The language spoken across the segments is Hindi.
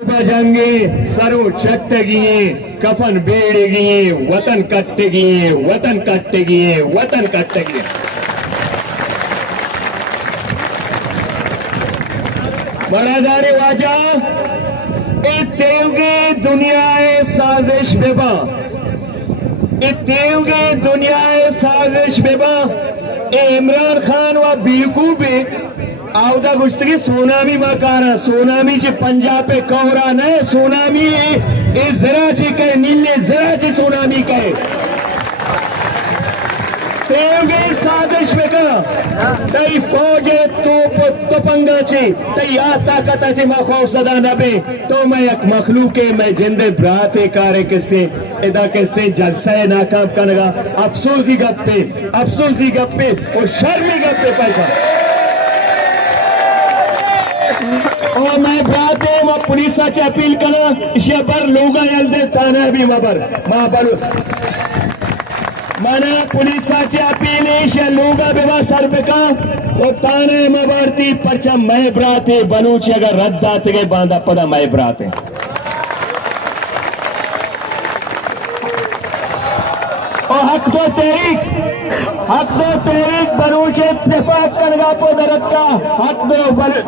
बजंगे सरो चट्टगिए कफन बेड़गिए वतन कट्टगिए वतन कट्टगिए वतन कट्टगिए। बड़ादारी वाजा इत्तेवगे दुनियाए साजिश बेबा इत्तेवगे दुनियाए साजिश बेबा इमरान खान व बेवकूफे आवदा गुस्तगी सोनामी मकारा सोनामी चे पंजाब पे कौरा न सोनामी जरा ची कहे नीले जरा ची सोनामी कहे तेगे साजिश में का तई फौजे तो पंगा चे तई आ ताकत चे मखौ सदा नबे तो मैं एक मखलूक है मैं जिंदे ब्राते कारे किससे इदा किससे जलसा नाकाम कनगा अफसोसी गप्पे और शर्मी गप्पे पैसा और मैं ब्राते व पुलिस से अपील करा इसे पर लोग यलदे ताना भी वबर मां बलु माना पुलिस से अपील है लोग बेवा सर पे का और ताने मबरती परचा मैं ब्राते बलूच अगर रद्द आते के बांधा पदा मैं ब्राते और हक दो तहरीक बलूचे इत्तेफाक करगा पोदरत का हक दो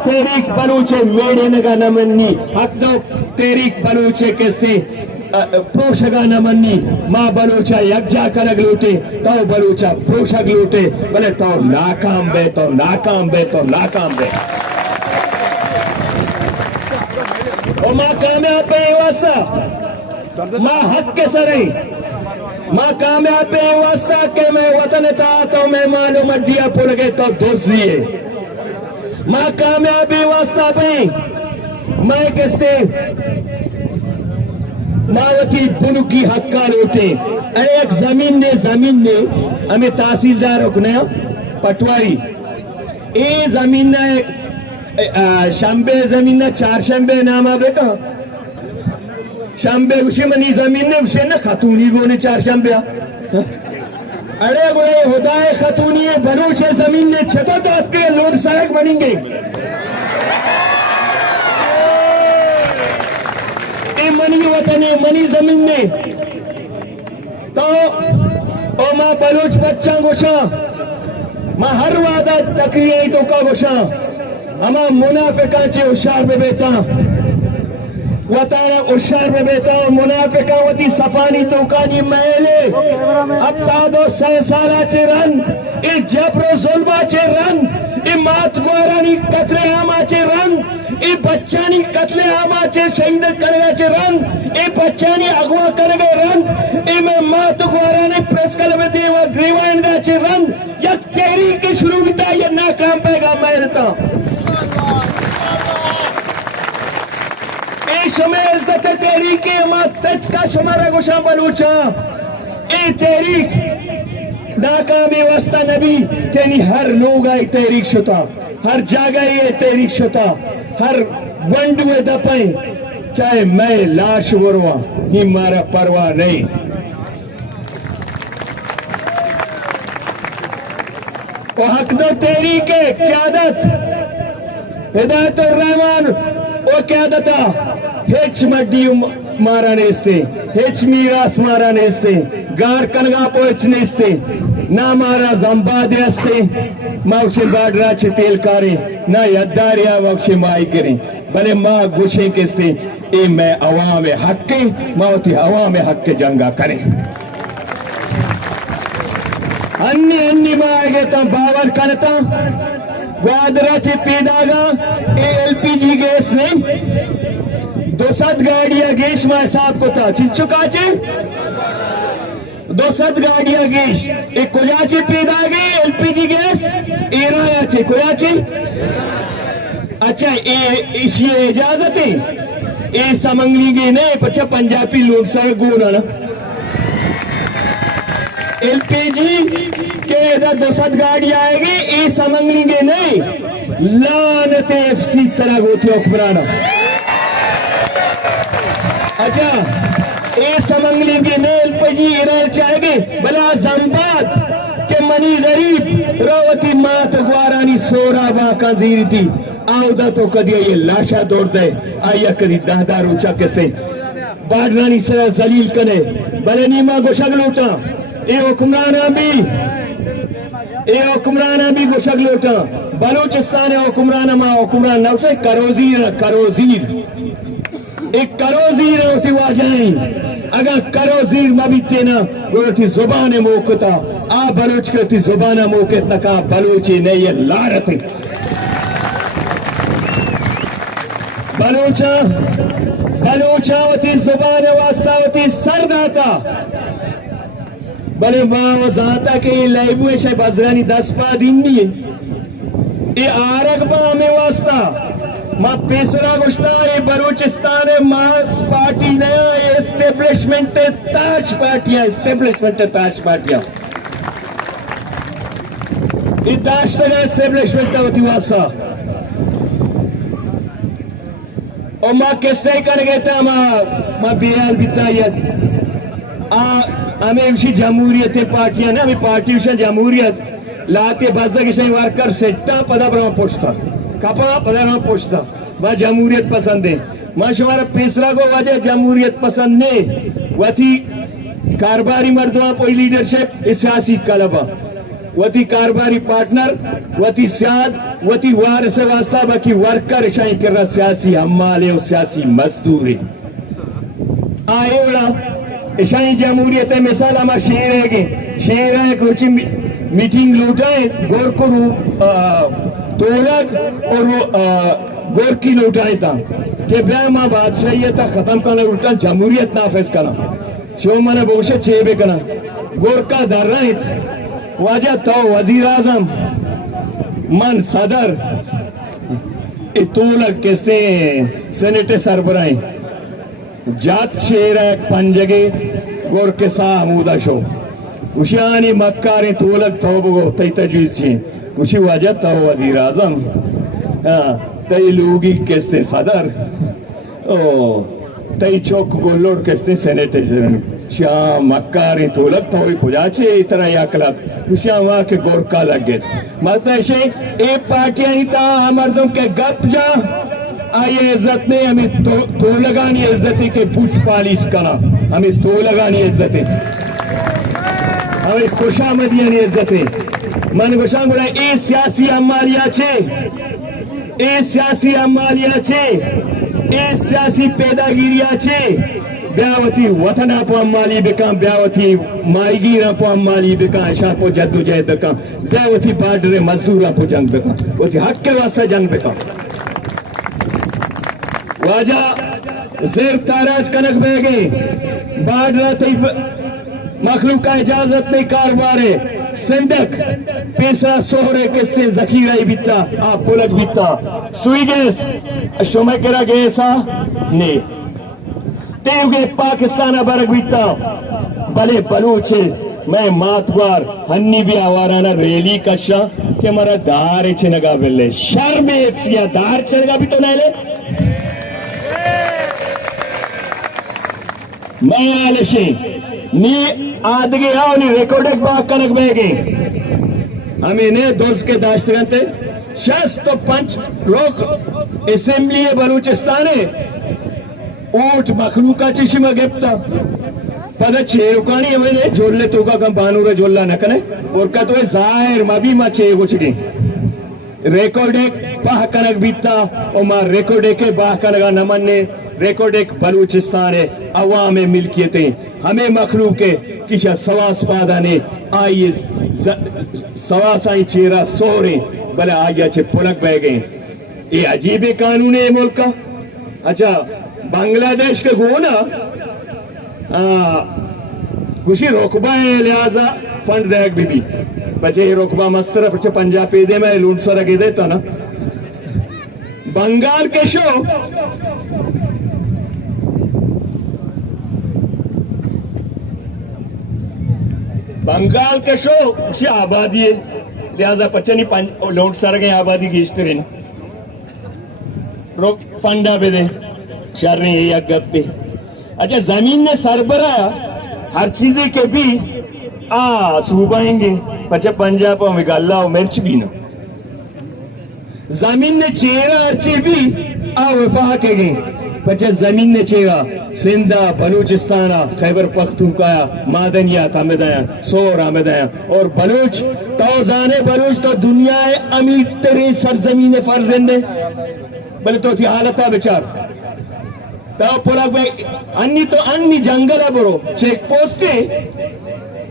तहरीक बलूचे मेरे नगा नमन्नी हक दो तहरीक बलूचे किससे पोषगा नमन्नी माँ बलूचा यज्ञा करग लूटे तो बलूचा पोषक लूटे बोले तो नाकाम बे और माँ कामयाब पे वासा माँ हक के सरे माँ कामयाब पे वास्ता के मैं वतन था तो मैं मालूम अड्डिया पुल गए तो दोषिए माँ कामयाबी वास्ता पे मैं किसते मावती पुनु की हक्का लूटे एक जमीन ने हमें तहसीलदार रुकने पटवारी ए जमीन ने शंबे जमीन ने 4 शंबे नाम आवे का शंबे उसे मनी जमीन ने उसे न खतूनी गोने 4 शंबे अरे गोए हुदाए खतूनी बलूच जमीन ने छतो तो उसके लोग सड़क बनेंगे मनी वतन मनी जमीन ने तो ओ मां बलूच बच्चा गोशा मां हर वादा तकरिया तो का गोशा हमा मुनाफिका चे होशियार में बेटा वताना होशियार में बेटा मुनाफिका वती सफानी तो कानी मैले अब तादो 6 साला चे रन ए जबरो जुल्मा चे रन ए मात गोरानी कतले आमा चे रन ए बच्चानी कतले आमा चे शहीद करगा चे रन ए बच्चानी अगवा करगे रन ए में मात गोरानी प्रेस कल में देवा ग्रीवाइन गा चे रन या तेरी के शुरू बिता या नाकाम पेगा मेहनता ए शमे इज्जत तेरी के मात तज का शुमारा गोशा बलूचा ए तेरी नाकामी वास्ता नबी तेनी हर लोग आई तहरीक शुता हर जगह ये तहरीक शुता हर वंडुए दपाई चाहे मैं लाश वरवा ही मारा परवाह नहीं वो हक दो तहरीक है क्यादत हिदायतुर रहमान वो क्यादता हेच मड्डी माराने से हेच मीरास माराने से गार कनगा पोचने से ना मारा जंबादे से माउशे गाडरा चे तेल कारे ना यद्दारिया वक्शे माई करें भले माँ गुशे के से ए मैं अवाम हक के माउती अवाम हक के जंगा करें अन्नी माँ आगे तो बावर करता ग्वादरा चे पीदागा ए LPG गैस नहीं 200 गाड़िया गेश मां साहब को था चिंचुका चे 200 गाड़िया गेश एक कोयाचे पैदा गई LPG गैस एराया चे कोयाचे अच्छा इसी इजाजत है ए समंगली गई नहीं पच्चा पंजाबी लोग सर गोना ना LPG के इधर 200 गाड़ी आएगी ए समंगली गई नहीं लानत FC तरह गोते अखबराना अच्छा ए समंगली की नेल पजी इराल चाहेगे भला जंबाद के मनी गरीब रोवती मात ग्वारानी सोरा वाका जीरी थी आवदा तो कदी ये लाशा दौड़ दे आया कदी दाहदार ऊंचा कैसे बाडरानी से जलील कने बले नीमा गोशग लूटा ए हुक्मराना भी गोशग लूटा बलूचिस्तान हुक्मराना मा हुक्मरान नौसे करोजीर एक करोजीर होती वाजाई अगर करोजीर मबीते ना वो थी जुबान मोकता आ बलूच करती जुबान मोकत नका बलूची ने ये लारती बलूचा होती जुबान वास्ता होती सरदाता बले माँ वजाता के लाइबू ऐसे बजरानी 10 पा दिन नहीं ये आरग बा हमें वास्ता माँ पेसरा गुश्ता ये बलूचिस्तान है मास पार्टी नया ये एस्टेब्लिशमेंट ताज पार्टियां ये दाश्त का एस्टेब्लिशमेंट होती वास्ता और माँ किससे कर गए थे माँ बियाल बितायत हमें उसी जमहूरियत पार्टियां ना हमें पार्टी विषय जमहूरियत लाते बाजा के वर्कर सेट्टा पदा पर पोछता कपड़ा पदा पर पोछता वह जमहूरियत पसंद है माँ शुमारा पेसरा को वजह जमहूरियत पसंद ने वही कारबारी मर्दों कोई लीडरशिप सियासी कलबा वती कारबारी पार्टनर वती सियाद वती वार से वास्ता बाकी वर्कर शाही कर सियासी हमाले सियासी मजदूरी आए बड़ा ईशाई जमहूरियत मिसाल हमारा शेर है कुछ मीटिंग लूटाए गोर को तोलक और गोर की लूटाए था कि ब्याह बादशाही था खत्म करना उल्टा जमहूरियत नाफिज करना शो मैंने बहुत चेबे करना गोर का दर्रा वजह तो वजीर आजम मन सदर तोलक कैसे सेनेटर सरबराही जात शेर है पंजगे गोर के सामूदा शो उशियानी मक्कारी तोलक तोबगो तई तजवीज छी उसी वजह तो वजीर आजम तई लोगी कैसे सदर ओ तई चौक गोलोड कैसे सेनेटर श्याम मक्कारी तोलक तो खुजाचे इतना याकलत उशिया वहां के गोर का लगे मतलब एक पार्टियां था मर्दों के गप जा आइए इज्जत नहीं हमें तो लगानी इज्जत के पूछ पालिश करा हमें तो लगानी इज्जत हमें खुशामदियानी इज्जत मन खुशा गुड़ा ए सियासी अमालिया ए सियासी पैदागिरिया चे ब्यावती वतना पो अम्माली बेका ब्यावती माईगीरा पो अम्माली बेका ऐशा पो जद्दोजहद बेका ब्यावती बाडरे मजदूरा पो जंग बेका वती हक के वास्ते जंग बेका वाजा जेर ताराज कनक बेगे बाडरा तई मखलूक का इजाजत नहीं कारबारे सिंधक पैसा सोहरे किससे जखीरा ही बिता आप पुलक बिता सुई गैस शुमकरा गैसा ने तेवगे पाकिस्तान बरक बिता भले बलूचे मैं मातवार हन्नी भी आवाराना रैली कशा के मरा दार छिनगा बेले शर्म एफसिया दार छिनगा भी तो नहीं ले मैं आलशी नी आदगे आओ नी रिकॉर्डिंग बाग कनक बेगे हमें ने दोस्त के दाश्त करते शस तो पंच लोग असेंबली बलूचिस्तान है ऊट मखलूका चिशिमा गिफ्ता पद चेरुकानी हमें जोड़ले तो का बानूर जोड़ला न कने और का तो जाहिर मबी मा चे कुछ नहीं रिकॉर्डिंग बाह कनक बीता और मां रिकॉर्डिंग के बाह कनका नमन ने रिकॉर्डिंग बलूचिस्तान है अवाम मिल्कियतें हमें मखलूक के किशा सवास पादा ने आई सवासाई चेरा सोरे भले आगे अच्छे पुलक बह गए ये अजीब कानून है मुल्क का अच्छा बांग्लादेश के गो ना खुशी रोकबा है लिहाजा फंड देख भी बचे रोकबा मस्तर पचे पंजाब पे दे मैं लूट सर के देता ना बंगाल के शो बंगाल के शो उसी आबादी है लिहाजा पचनी लोट सर गए आबादी की हिस्ट्री ना रोक फंडा पे दे शर नहीं या गप पे अच्छा जमीन ने सरबरा हर चीजें के भी सूबाएंगे पचे पंजाब में गल्ला और मिर्च भी ना जमीन ने चेहरा अर्ची भी आ वफा के गए पचे जमीन ने चेहरा सिंधा बलूचिस्ताना खैबर पख्तूनख्वा मादनिया तमेदाया सोर आमेदाया और बलूच तो जाने बलूच तो दुनिया अमीर तरी सरजमीन फर्जंदे बले तो थी हालता बेचार तो पूरा अन्नी तो अन्नी जंगल बरो चेक पोस्टे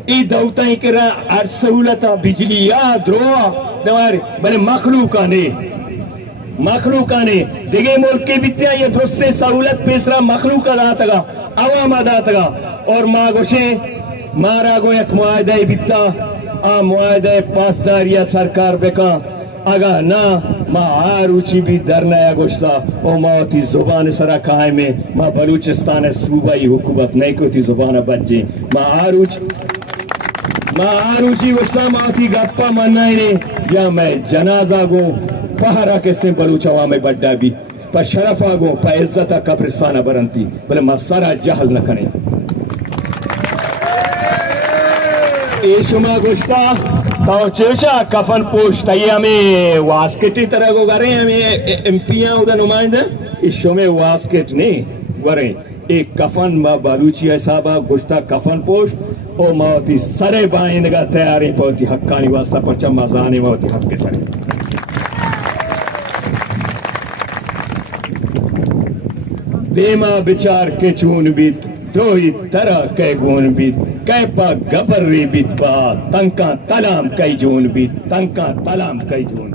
ई दौता करा हर सहूलत बिजली या द्रोह दवार बले मखलूका ने दिगे मुल्क के बित्या ये दोस्ते सहूलत पेसरा मखलूका दातगा अवाम दातगा और माँ गोशे मारा गो एक मुआहदा बित्ता आ मुआहदा पासदार या सरकार बेका अगा ना माँ आरुचि भी दरनाया गोश्ता और माँ जुबान सरा कहा में माँ बलूचिस्तान सूबाई हुकूमत नहीं को थी जुबान बच्चे माँ आरुचि गोश्ता माँ थी गप्पा मनाए या मैं जनाजा गो पहरा के से बलूचवा में बड्डा भी पर शरफा गो पर इज्जत कब्रिस्तान बरंती बोले माँ सारा जहल न करे शुमा गोश्ता तो चेशा कफन पोश तय हमें वास्केटी तरह को करे हमें एमपियां उधर नुमाइंदे इस शो में वास्केट नहीं करे एक कफन माँ बलूची साहबा गोश्ता कफन पोश ओ मावती सरे बाइन का तैयारी पौती हक्कानी वास्ता परचा मजाने मावती हक के सरे देमा विचार के चून बीत दो ही तरह के गुण बीत कै पा गबर बीत पा तंका तलाम कई जून बीत तंका तलाम कई जून